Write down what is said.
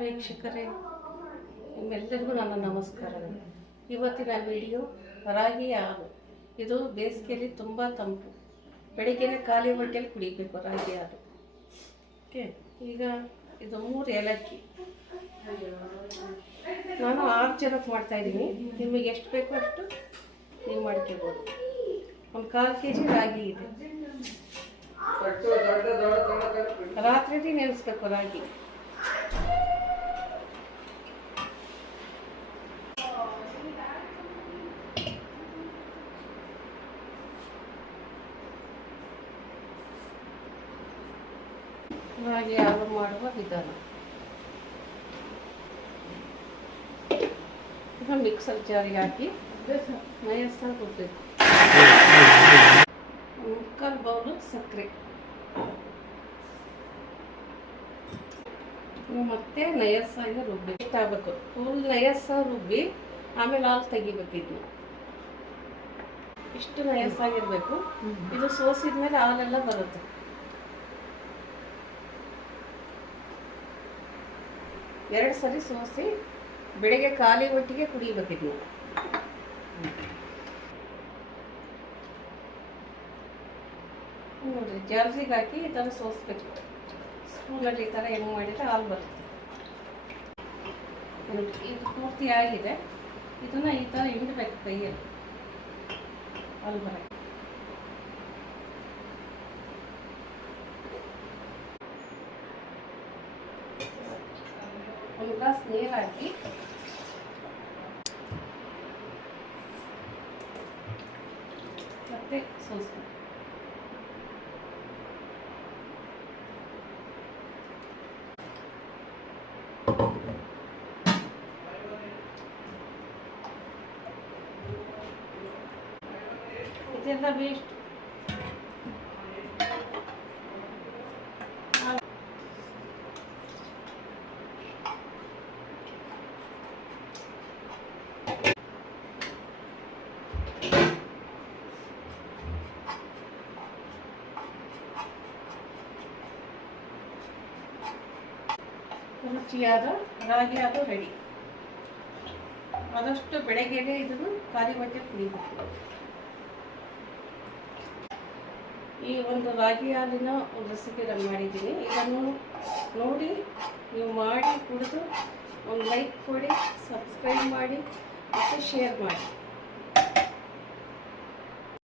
ವೀಕ್ಷಕರೇ, ನಿಮ್ಮೆಲ್ಲರಿಗೂ ನನ್ನ ನಮಸ್ಕಾರಗಳು. ಇವತ್ತಿನ ವಿಡಿಯೋ ರಾಗಿ ಹಾಲು. ಇದು ಬೇಸಿಗೆಯಲ್ಲಿ ತುಂಬ ತಂಪು. ಬೆಳಿಗ್ಗೆನೇ ಖಾಲಿ ಹೊಟ್ಟೆಯಲ್ಲಿ ಕುಡಿಬೇಕು ರಾಗಿ ಹಾಲು. ಓಕೆ, ಈಗ ಇದು 3 ಏಲಕ್ಕಿ. ನಾನು 6 ಜನಕ್ಕೆ ಮಾಡ್ತಾಯಿದ್ದೀನಿ. ನಿಮಗೆ ಎಷ್ಟು ಬೇಕೋ ಅಷ್ಟು ನೀವು ಮಾಡ್ಕೋಬೋದು. ಒಂದು 1/4 kg ರಾಗಿ ಇದೆ. ರಾತ್ರಿ ನೆನೆಸ್ಬೇಕು ರಾಗಿ. ರಾಗಿ ಹಾಲು ಮಾಡುವ ವಿಧಾನ. ಈಗ ಮಿಕ್ಸರ್ ಜಾರಿಗೆ ಹಾಕಿ ನಯಸ್ಸಾಗಿ ರುಬ್ಬಬೇಕು. 1/4 ಬೌಲು ಸಕ್ಕರೆ, ಮತ್ತೆ ನಯಸ್ಸಾಗಿ ರುಬ್ಬಿ ಇಷ್ಟಾಗಬೇಕು. ಫುಲ್ ನಯಸ್ಸಾಗಿ ರುಬ್ಬಿ ಆಮೇಲೆ ಹಾಲು ತೆಗಿಬೇಕು. ಇದನ್ನ ಇಷ್ಟು ನಯಸ್ಸಾಗಿರ್ಬೇಕು. ಇದು ಸೋಸಿದ ಮೇಲೆ ಹಾಲೆಲ್ಲ ಬರುತ್ತೆ. ಎರಡು ಸರಿ ಸೋಸಿ ಬೆಳಗ್ಗೆ ಖಾಲಿ ಹೊಟ್ಟಿಗೆ ಕುಡಿಬೇಕಿದ್ನು. ನೋಡಿರಿ, ಜಾರ್ಜಿಗೆ ಹಾಕಿ ಈ ಥರ ಸೋಸ್ಬೇಕು. ಸ್ಪೂನಲ್ಲಿ ಈ ಥರ ಹೆಂಗೆ ಮಾಡಿದರೆ ಹಾಲು ಬರುತ್ತೆ. ಇದು ಪೂರ್ತಿ ಆಗಿದೆ. ಇದನ್ನು ಈ ಥರ ಹಿಂಡಬೇಕು ಕೈಯಲ್ಲಿ ಹಾಲು ಬರೋಕ್ಕೆ. ಒಂದು ಗ್ಲಾಸ್ ನೀರು ಹಾಕಿ ಮತ್ತೆ ಸೋಸ್ಬೇಕು. ಇದೆಲ್ಲ ವೇಸ್ಟ್. ರುಚಿಯಾದ ರಾಗಿ ಹಾಲು ರೆಡಿ. ಆದಷ್ಟು ಬೆಳಗ್ಗೆಗೆ ಇದನ್ನು ಖಾಲಿ ಹೊಟ್ಟೆ ಕುಡಿಬೇಕು. ಈ ಒಂದು ರಾಗಿ ಹಾಲಿನ ಒಂದು ರೆಸಿಪಿ ನಾನು ಮಾಡಿದ್ದೀನಿ. ಇದನ್ನು ನೋಡಿ ನೀವು ಮಾಡಿ ಕುಡಿದು ಒಂದು ಲೈಕ್ ಕೊಡಿ, ಸಬ್ಸ್ಕ್ರೈಬ್ ಮಾಡಿ ಮತ್ತು ಶೇರ್ ಮಾಡಿ.